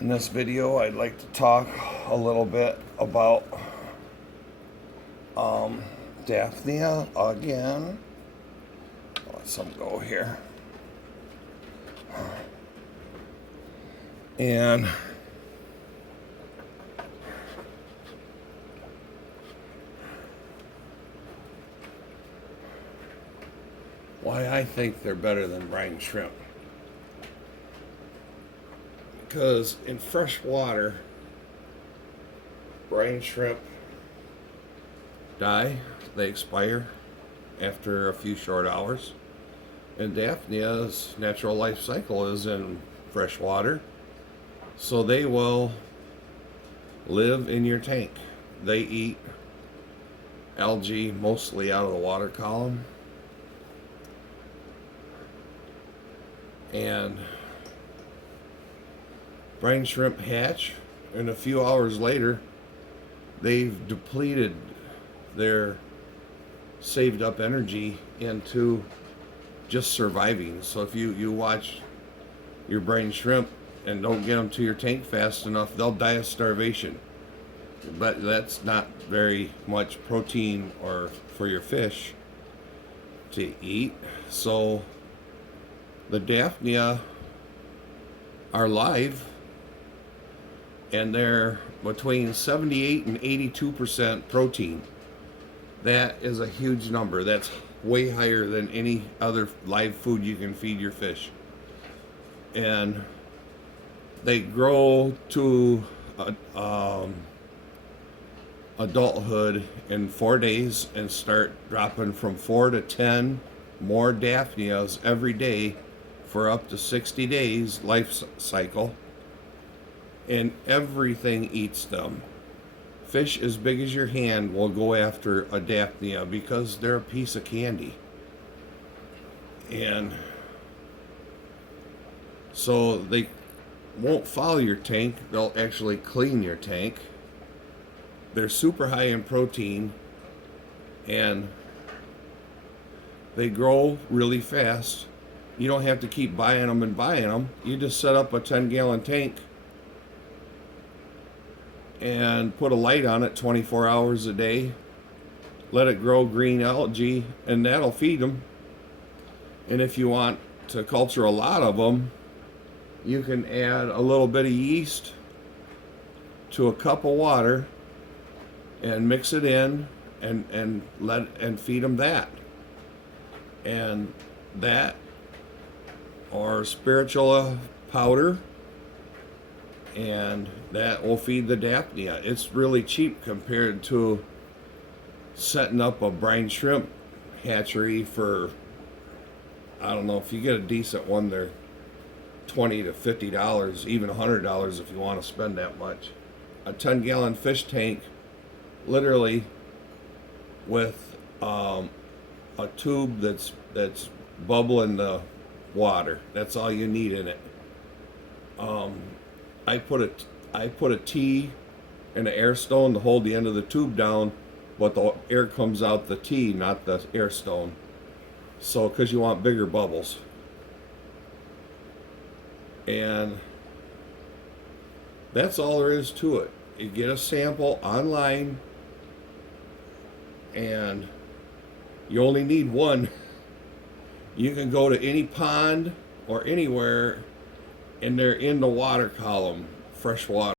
In this video, I'd like to talk a little bit about Daphnia again. Let some go here. And why I think they're better than brine shrimp. Because in fresh water, brine shrimp die, they expire after a few short hours. And Daphnia's natural life cycle is in fresh water, so they will live in your tank. They eat algae mostly out of the water column, and brine shrimp hatch, and a few hours later they've depleted their saved up energy into just surviving. So if you watch your brine shrimp and don't get them to your tank fast enough, they'll die of starvation. But that's not very much protein or for your fish to eat. So the Daphnia are live, and they're between 78 and 82% protein. That is a huge number. That's way higher than any other live food you can feed your fish. And they grow to adulthood in 4 days and start dropping from 4 to 10 more Daphnias every day for up to 60 days life cycle. And everything eats them. Fish as big as your hand will go after a Daphnia because they're a piece of candy. And so they won't foul your tank, they'll actually clean your tank. They're super high in protein, and they grow really fast. You don't have to keep buying them and buying them. You just set up a 10-gallon tank and put a light on it 24 hours a day, let it grow green algae, and that'll feed them. And if you want to culture a lot of them, you can add a little bit of yeast to a cup of water and mix it in and feed them that. And that, or spiritual powder, and that will feed the Daphnia. It's really cheap compared to setting up a brine shrimp hatchery for, I don't know, if you get a decent one, they're $20 to $50, even $100 if you want to spend that much. A 10-gallon fish tank, literally with a tube that's bubbling the water. That's all you need in it. I put a T and an air stone to hold the end of the tube down, but the air comes out the T, not the air stone. So, because you want bigger bubbles. And that's all there is to it. You get a sample online, and you only need one. You can go to any pond or anywhere, and they're in the water column, fresh water.